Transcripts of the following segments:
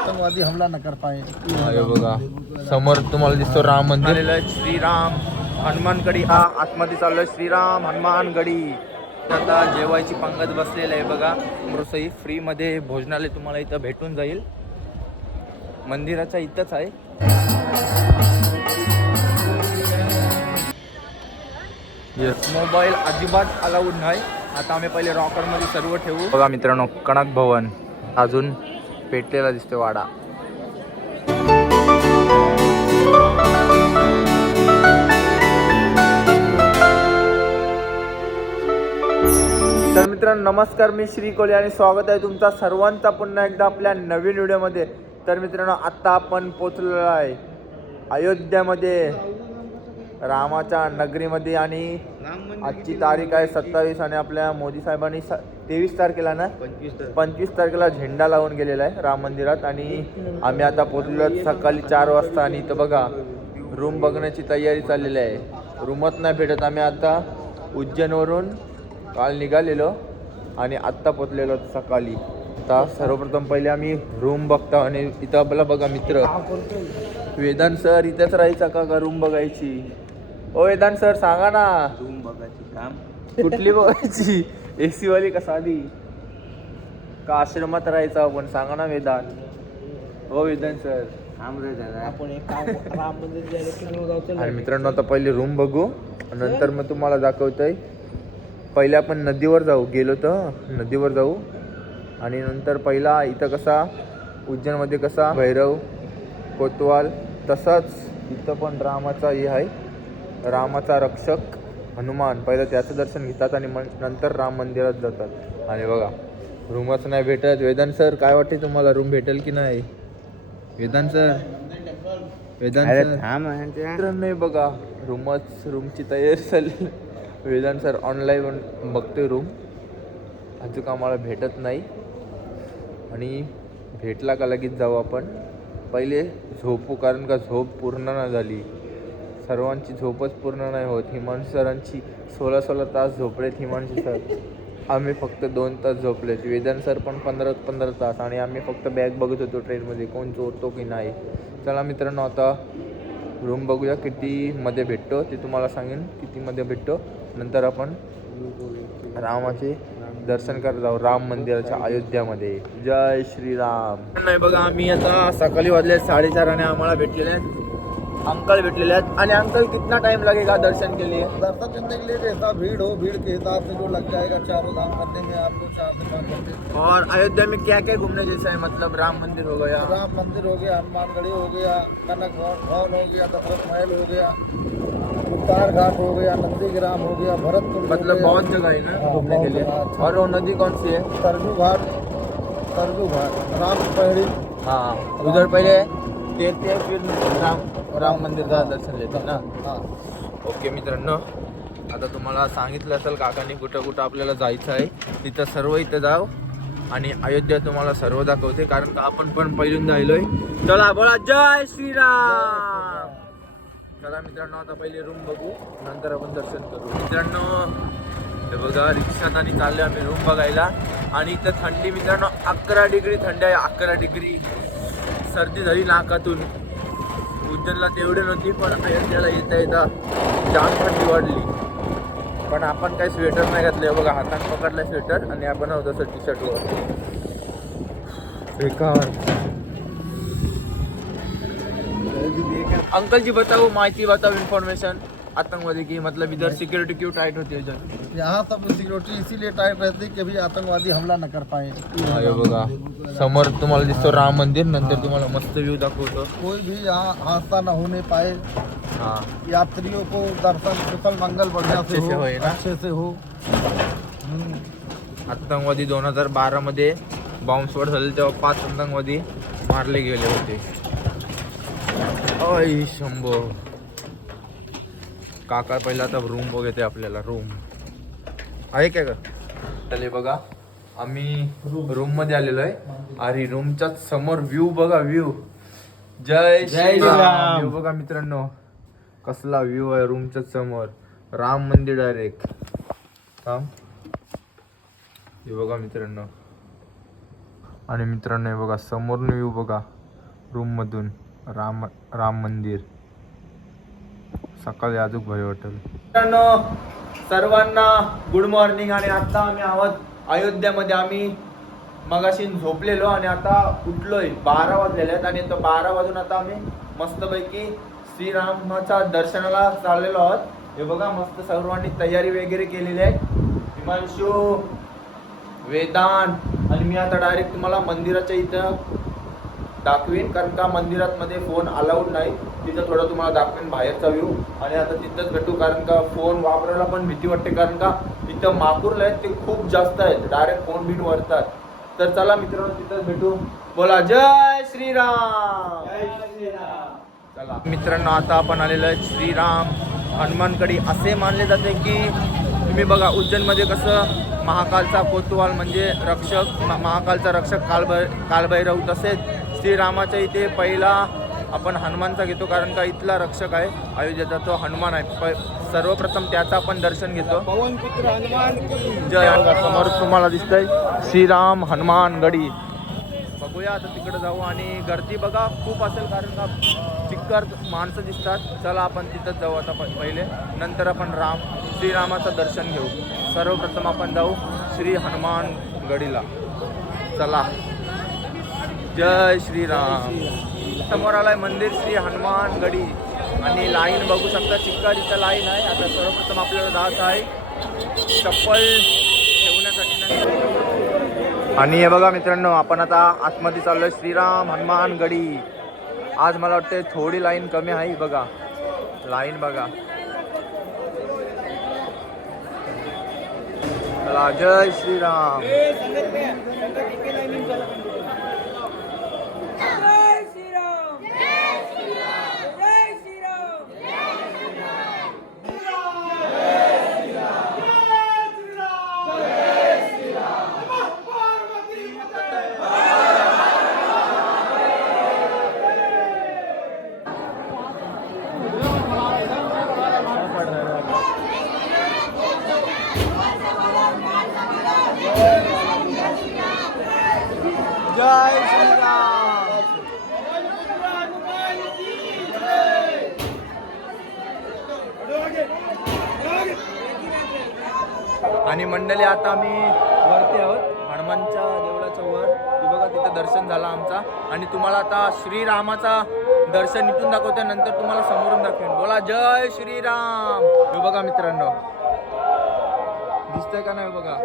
आतंकवादी हमला न कर पाए। हे बघा समोर तुम्हाला दिसतो राम मंदिर आलेलं आहे. श्रीराम हनुमानगडी हा आतमध्ये चाललोय. श्रीराम हनुमानगडी. आता जेवायची पंगत बसलेलं आहे बघा. अमृतसरी फ्री मध्ये भोजनालय तुम्हाला इथं भेटून जाईल. मंदिराच्या इथंच आहे. येस मोबाईल अजिबात अलाउड नाही. आता आम्ही पहिले रॉकर मध्ये सर्व ठेवू. बघा मित्रांनो कनक भवन अजून पेटलेला दिसतो वाडा. तर मित्रांनो नमस्कार, मी श्री कोहली आणि स्वागत आहे तुमचा सर्वांचा पुन्हा एकदा आपल्या नवीन व्हिडिओमध्ये. तर मित्रांनो आत्ता आपण पोचलेलो आहे अयोध्यामध्ये, रामाच्या नगरीमध्ये. आणि आजची तारीख आहे 27 आणि आपल्या मोदी साहेबांनी 23 तारखेला ना 25 तारखेला झेंडा लावून गेलेला आहे राम मंदिरात. आणि आम्ही आता पोचलो सकाळी 4 वाजता. आणि इथं बघा रूम बघण्याची तयारी चाललेली आहे. रूमच नाही भेटत. आम्ही आता उज्जैनवरून काल निघालेलो आणि आत्ता पोचलेलो सकाळी. आता सर्वप्रथम पहिले आम्ही रूम बघतो. आणि इथं आपला बघा मित्र वेदांत सर इथंच राहायचा का रूम बघायची? ओ वेदांत सर सांगा ना, रूम बघायची काम कुठली बघायची? AC वाली का साधी? का आश्रमात राहायचा आपण? सांगा ना वेदांत. हो वेदांत सर आपण एक काम राम मंदिर जायला. आणि मित्रांनो आता पहिले रूम बघू नंतर मग तुम्हाला दाखवतोय. पहिले आपण नदीवर जाऊ. गेलो तर नदीवर जाऊ. आणि नंतर पहिला इथं कसा उज्जैनमध्ये कसा भैरव कोतवाल, तसाच इथं पण रामाचा हे आहे, रामाचा रक्षक हनुमान. पहिलं त्याचं दर्शन घेतात आणि नंतर राम मंदिरात जातात. आणि बघा रूमच नाही भेटत. वेदांत सर काय वाटते तुम्हाला, रूम भेटेल की नाही? वेदांत सर नाही बघा रूमची तयारी चालली. वेदांत सर ऑनलाईन बघतोय रूम. अजून आम्हाला भेटत नाही. आणि भेटला का लगेच जाऊ आपण. पहिले झोपू, कारण का झोप पूर्ण नाही झाली. सर्वांची झोपच पूर्ण नाही होत. हिमांशू सरांची 16 तास झोपलेत हिमांशू सर. आम्ही फक्त 2 तास झोपलेत. वेदांत सर पण 15 तास. आणि आम्ही फक्त बॅग बघत होतो ट्रेनमध्ये कोण चोरतो की नाही. चला मित्रांनो आता रूम बघूया किती मध्ये भेटतो ते तुम्हाला सांगेन. किती मध्ये भेटतो नंतर आपण रामाचे दर्शन करत जाऊ राम मंदिराच्या अयोध्यामध्ये. जय श्रीराम. नाही बघा आम्ही आता सकाळी वाजले 4:30 आणि आम्हाला भेटलेले आहेत अंकल भेटलेले आहेत. आणि अंकल कितना टाइम लगेगा दर्शन के लिए? दर्शन करने के लिए जैसा भीड़ हो, भीड़ के हिसाब से जो लग जाएगा चारों धाम करने में आपको 4 से 5 घंटे। और अयोध्या में क्या क्या घूमने जैसा है? मतलब राम मंदिर हो गया, राम मंदिर हो गया, हनुमानगढ़ी हो गया, कनक भवन हो गया, दशरथ महल हो गया, उत्तार घाट हो गया, नंदीग्राम हो गया, भरतपुर, मतलब बहुत जगह है ना घूमने के लिए। और वो नदी कौन सी है? सरजू घाट, राम पहड़ी। हाँ उधर पहले देखते हैं फिर राम मंदिर का दर्शन लेते ना. ओके मित्रांनो आता तुम्हाला सांगितलं असेल काकांनी कुठं कुठं आपल्याला जायचं आहे. तिथं सर्व इथं जाऊ आणि अयोध्या तुम्हाला सर्व दाखवते, कारण का आपण पण पहिल्यांदा आलोय. चला बोला जय श्रीराम. चला मित्रांनो आता पहिले रूम बघू नंतर आपण दर्शन करू. मित्रांनो हे बघा रिक्षात आणि चालले आम्ही रूम बघायला. आणि इथं थंडी मित्रांनो 11 डिग्री थंडी आहे. 11 डिग्री सर्दी झाली नाकातून. उज्जैनला तेवढी नव्हती पण अयोध्याला येता जाम थंडी वाढली. पण आपण काही स्वेटर नाही घातले. बघा हातात पकडला स्वेटर आणि आपण तसं टी-शर्ट वर. बेकार. अंकल जी बताओ, माहिती बताओ, इन्फॉर्मेशन आतंकवादी की. मतलब इधर सिक्योरिटी क्यों टाइट होती है इधर? यहाँ सब सिक्योरिटी इसीलिए टाइट रहती है कि भी आतंकवादी हमला न कर पाए। हे बघा समोर तुम्हाला दिसतो राम मंदिर. नंतर तुम्हाला मस्त व्ह्यू दाखवतो. कोई भी यहाँ हादसा न होने पाए, हाँ यात्रियों को दर्शन कुशल मंगल बढ़िया अच्छे से होए ना? अच्छे से हो। आतंकवादी 2012 मध्ये बॉम्बस्फोट झाले तेव्हा 5 आतंकवादी मारले गेले होते. अय शंभो. काका पहिला आता रूम बघते आपल्याला. रूम आहे काय का? चले बघा आम्ही रूम मध्ये आलेलो आहे. आणि रूमच्या समोर व्ह्यू बघा. व्ह्यू जय श्रीराम. व्ह्यू बघा मित्रांनो कसला व्ह्यू आहे रूमच्या समोर. राम मंदिर डायरेक्ट. हे बघा मित्रांनो आणि मित्रांनो हे बघा समोरनं व्ह्यू बघा रूममधून राम मंदिर. सकाळी अजून भारी वाटेल. मित्रांनो सर्वांना गुड मॉर्निंग. आणि आता आम्ही आहोत अयोध्यामध्ये. आम्ही मगाशी झोपलेलो आणि आता उठलोय. 12 वाजलेले आहेत आणि 12 वाजून आता आम्ही मस्तपैकी श्रीरामाच्या दर्शनाला चाललेलो आहोत. हे बघा मस्त सर्वांनी तयारी वगैरे केलेली आहे. हिमांशू, वेदांत आणि मी आता डायरेक्ट तुम्हाला मंदिराच्या इथं दाखवीन, कारण का मंदिरात मध्ये फोन अलाउड नाही. तिथं थोडं तुम्हाला दाखवेन बाहेरचा व्ह्यू. आणि आता तिथंच भेटू, कारण का फोन वापरायला पण भीती वाटते, कारण का इथं माकूरला आहेत ते खूप जास्त आहेत, डायरेक्ट फोन बिन वरतात. तर चला मित्रांनो तिथंच भेटू. बोला जय श्रीराम. चला मित्रांनो आता आपण आलेलो आहे श्रीराम हनुमानगडी. असे मानले जाते की तुम्ही बघा उज्जैनमध्ये कसं महाकालचा कोतवाल म्हणजे रक्षक, महाकालचा रक्षक कालभैरव, तसेच श्रीरामाच्या इथे पहिला आपण हनुमानचा घेतो, कारण का इथला रक्षक आहे अयोध्येचा तो हनुमान आहे. सर्वप्रथम त्याचं आपण दर्शन घेतो. पवनपुत्र हनुमान की जय. समोर तुम्हाला दिसतंय श्रीराम हनुमानगडी. बघूया आता तिकडे जाऊ. आणि गर्दी बघा खूप असेल, कारण का चिक्कर माणसं दिसतात. चला आपण तिथंच जाऊ आता पहिले, नंतर आपण श्रीरामाचं दर्शन घेऊ. सर्वप्रथम आपण जाऊ श्री हनुमानगडीला. चला जय श्रीराम. समोर आलाय मंदिर श्री हनुमानगडी आणि लाईन बघू शकता, चिक्कर इथं लाईन आहे. आता सर्वप्रथम आपल्याला जायचं आहे चप्पल ठेवण्यासाठी नाही. आणि हे बघा मित्रांनो आपण आता आतमध्ये चाललोय श्रीराम हनुमानगडी. आज मला वाटते थोडी लाईन कमी आहे. बघा लाईन बघा. चला जय श्रीराम. जय श्रीराम. आणि मंडळी आता आम्ही वरती आहोत हनुमानच्या देवळाच्या वर. बघा तिथं दर्शन झालं आमचा. आणि तुम्हाला आता श्रीरामाचा दर्शन इथून दाखवते, नंतर तुम्हाला समोरून दाखवेन. बोला जय श्रीराम. हे बघा मित्रांनो दिसतंय का नाही बघा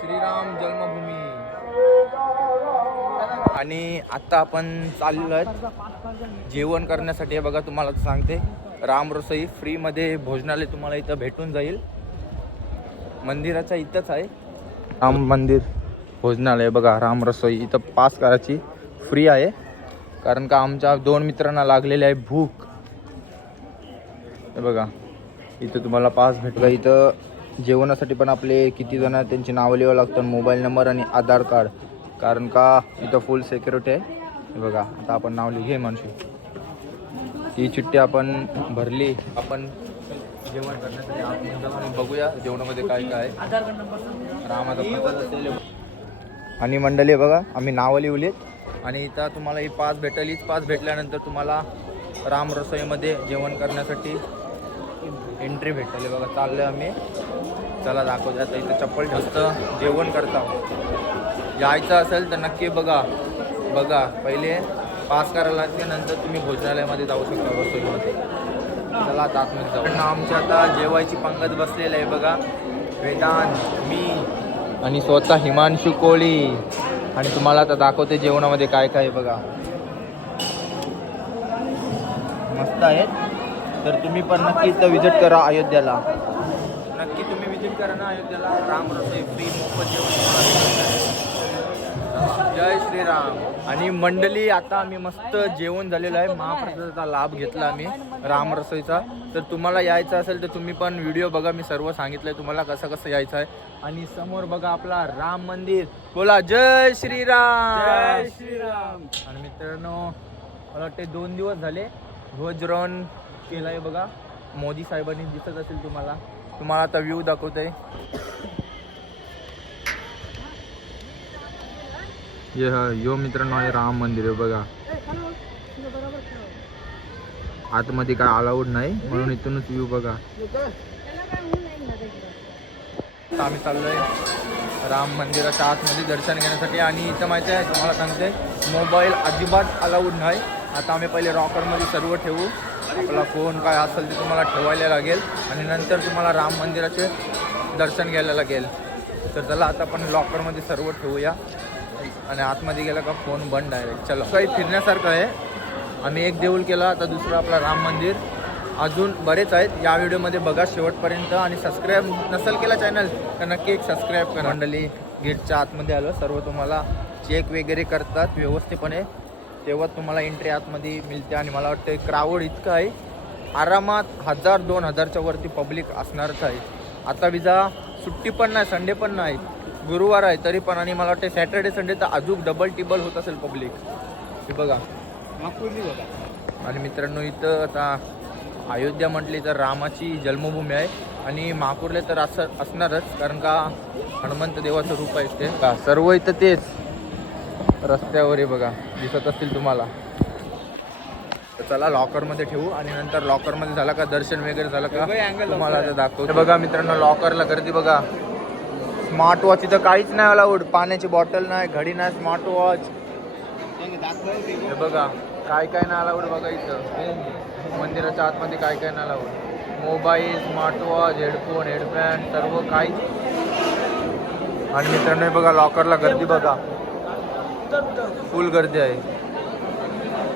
श्रीराम जन्मभूमी. आणि आता आपण चाललो आहेत जेवण करण्यासाठी. हे बघा तुम्हाला सांगते राम रसोई फ्रीमध्ये भोजनालय तुम्हाला इथं भेटून जाईल. मंदिराच्या इथंच आहे राम मंदिर भोजनालय. बघा राम रसोई इथं पास करायची फ्री आहे, कारण का आमच्या 2 मित्रांना लागलेली आहे भूक. हे बघा इथं तुम्हाला पास भेटला. इथं जेवणासाठी पण आपले किती जण आहेत त्यांची नावं लिहावं लागतं, मोबाईल नंबर आणि आधार कार्ड, कारण का इथं फुल सिक्युरिटी आहे. हे बघा आता आपण नाव लिहि म्हणू. ही चिठ्ठी आपण भरली. आपण जेवण करण्यासाठी आतमध्ये बघूया जेवणामध्ये काय काय रामाचा प्रसाद असेल. आणि मंडळी बघा आम्ही नावं लिहिलेत आणि इथं तुम्हाला ही पास भेटेल. हीच पास भेटल्यानंतर तुम्हाला राम रसोईमध्ये जेवण करण्यासाठी एंट्री भेटेल. बघा चाललं आम्ही. चला दाखवतो. आता इथं चप्पल ठेवतं जेवण करता. यायचं असेल तर नक्की बघा पहिले पास करायला लागते, नंतर तुम्ही भोजनालयामध्ये जाऊ शकता रसोईमध्ये. चला आता आतमध्ये जाऊ. आमच्या आता जेवायची पंगत बसलेलं आहे. बघा वेदांत, मी आणि स्वतः हिमांशू कोळी. आणि तुम्हाला आता दाखवते जेवणामध्ये काय काय बघा. मस्त आहेत. तर तुम्ही पण नक्की इथं विजिट करा अयोध्याला. नक्की तुम्ही विजिट करा ना अयोध्याला. राम रसोई फ्री मोफत जेवण. जय श्रीराम. आणि मंडळी आता आम्ही मस्त जेवण झालेलं आहे. महाप्रसादाचा लाभ घेतला आम्ही राम रसोईचा. तर तुम्हाला यायचं असेल तर तुम्ही पण व्हिडिओ बघा. मी सर्व सांगितलं आहे तुम्हाला कसं कसं यायचं आहे. आणि समोर बघा आपला राम मंदिर. बोला जय श्रीराम. जय श्रीराम. आणि मित्रांनो मला वाटते 2 दिवस झाले ध्वजरोहण केलं आहे. बघा मोदी साहेबांनी दिसत असेल तुम्हाला आता व्ह्यू दाखवत आहे. यो मित्रांनो आहे राम मंदिर आहे बघा. आतमध्ये काय अलाउड नाही म्हणून इथूनच व्ह्यू बघा. आम्ही चाललोय राम मंदिराच्या आतमध्ये दर्शन घेण्यासाठी आणि इथं माहिती आहे तुम्हाला सांगते मोबाईल अजिबात अलाउड नाही. आता आम्ही पहिले रॉकरमध्ये सर्व ठेवू. आपला फोन काय असेल ते तुम्हाला ठेवायला लागेल आणि नंतर तुम्हाला राम मंदिराचे दर्शन घ्यायला लागेल. तर चला आता आपण लॉकरमध्ये सर्व ठेवूया आणि आतमध्ये गेला का फोन बंद डायरेक्ट. चला काही फिरण्यासारखं आहे. आम्ही एक देऊळ केला, आता दुसरं आपला राम मंदिर. अजून बरेच आहेत. या व्हिडिओमध्ये बघा शेवटपर्यंत आणि सबस्क्राईब नसेल केला चॅनल तर नक्की एक सबस्क्राईब करा. मंडळी गेटच्या आतमध्ये आलं, सर्व तुम्हाला चेक वगैरे करतात व्यवस्थितपणे, तेव्हा तुम्हाला एंट्री आतमध्ये मिळते. आणि मला वाटतं क्राऊड इतकं आहे, आरामात 1000-2000च्या वरती पब्लिक असणारच आहे. आता विजा सुट्टी पण नाही, संडे पण नाही, गुरुवार आहे तरी पण. आणि मला वाटतं सॅटर्डे संडे तर अजून डबल टिबल होत असेल पब्लिक. हे बघा. आणि मित्रांनो इथं आता अयोध्या म्हटली तर रामाची जन्मभूमी आहे आणि माकुर्ले तर असं असणारच, कारण का हनुमंत देवाचं रूप आहे ते. सर्व इथं तेच रस्त्यावर आहे बघा, दिसत असतील तुम्हाला. तर चला लॉकरमध्ये ठेवू आणि नंतर लॉकरमध्ये झाला का दर्शन वगैरे झालं का तुम्हाला आता दाखवतो. बघा मित्रांनो लॉकरला गर्दी बघा. स्मार्ट वॉच इथं काहीच नाही अलाउड, पाण्याची बॉटल नाही, घडी नाही, स्मार्ट वॉच. हे बघा काय काय नाही अलाउड बघा इथं मंदिराच्या आतमध्ये काय काय नाही allowed. Mobile, smart watch, headphone, headband सर्व काहीच. आणि मित्रांनो बघा लॉकरला गर्दी बघा, फुल गर्दी आहे.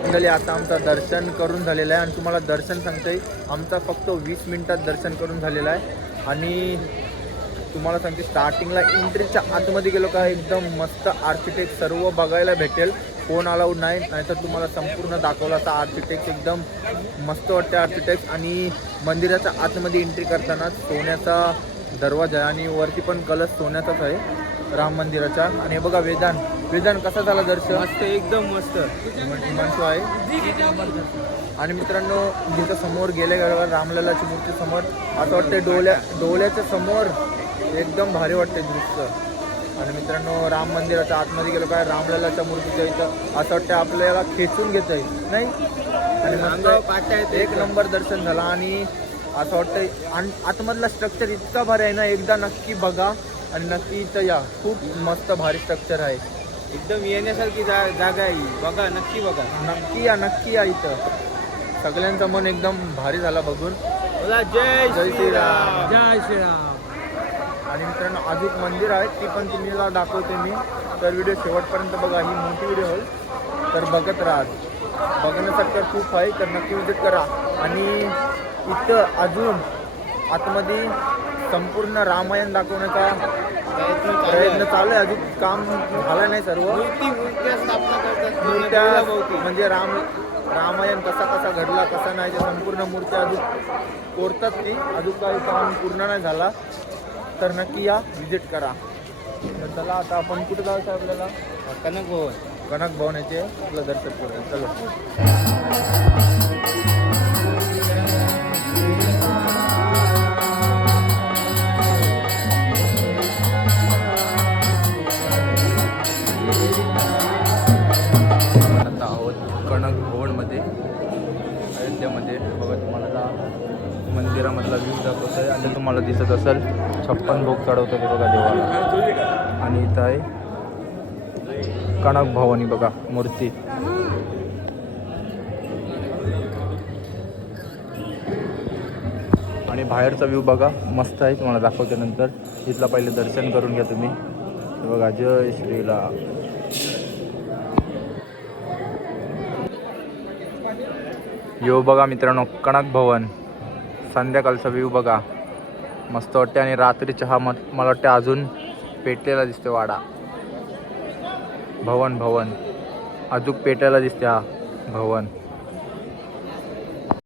मंडळी आता आमचं दर्शन करून झालेलं आहे आणि तुम्हाला दर्शन सांगतोय आमचा फक्त 20 मिनिटात दर्शन करून झालेलं आहे. आणि तुम्हाला सांगते स्टार्टिंगला एंट्रीच्या आतमध्ये गेलो का एकदम मस्त आर्किटेक्ट सर्व बघायला भेटेल. फोन अलाउड नाही, नाहीतर तुम्हाला संपूर्ण दाखवला असा आर्किटेक्ट एकदम मस्त वाटते आर्किटेक्ट. आणि मंदिराच्या आतमध्ये एंट्री करताना सोन्याचा दरवाजा आहे आणि वरती पण कलश सोन्याचाच आहे राम मंदिराचा. आणि हे बघा वेदांत कसा झाला दर्शन? मस्त, एकदम मस्त हिमांशू आहे. आणि मित्रांनो जिथं समोर गेले रामललाची मूर्ती समोर असं वाटते डोळ्याच्या समोर एकदम भारी वाटते दृश्य. आणि मित्रांनो राम मंदिराच्या आतमध्ये गेलो काय रामललाच्या मूर्तीच्या इथं असं वाटतं आपल्याला खेचून घेत आहे नाही. आणि मस्त एक नंबर दर्शन झाला. आणि असं वाटतं आतमधला स्ट्रक्चर इतका भारी आहे ना, एकदा नक्की बघा आणि नक्की इथं या. खूप मस्त भारी स्ट्रक्चर आहे, एकदम येण्यासारखी जागा आहे. बघा, नक्की बघा, नक्की या इथं. सगळ्यांचं मन एकदम भारी झाला बघून. जय श्रीराम. जय श्रीराम. आणि मित्रांनो अजून मंदिर आहे ती पण तुम्हाला दाखवते मी. तर व्हिडिओ शेवटपर्यंत बघा, ही मोठी व्हिडिओ होईल तर बघत राहा. बघण्यासारखं खूप आहे तर नक्की विजिट करा. आणि इथं अजून आतमध्ये संपूर्ण रामायण दाखवण्याचा प्रयत्न चालू आहे. अजून काम झालं नाही. सर्व मूर्त्या स्थापना करतात, मूर्त्या म्हणजे रामायण कसा घडला कसा नाही ते संपूर्ण मूर्त्या अजून कोरतात ती. अजून काही काम पूर्ण नाही झाला तर नक्की या विजिट करा. तर चला आता आपण कुठं जायचं आपल्याला? कनक भवन येथे आपलं दर्शन करूया. चलो. आता आहोत कनक भवनमध्ये अयोध्यामध्ये. बघा तुम्हाला मंदिरामधला व्ह्यू दाखवत आहे आणि तुम्हाला दिसत असेल 56 भोग चढवतात ते बघा देवाला. आणि इथं आहे कनक भवानी बघा मूर्ती. आणि बाहेरचा व्ह्यू बघा मस्त आहे, तुम्हाला दाखवते नंतर. इथला पहिले दर्शन करून घ्या तुम्ही. बघा जय श्रीराम. यो बघा मित्रांनो कनक भवन. संध्याकाळचा व्ह्यू बघा मस्त वाटते. आणि रात्रीचा हा मला वाटते अजून पेटलेला दिसते वाडा. भवन अजून पेटायला दिसते हा भवन.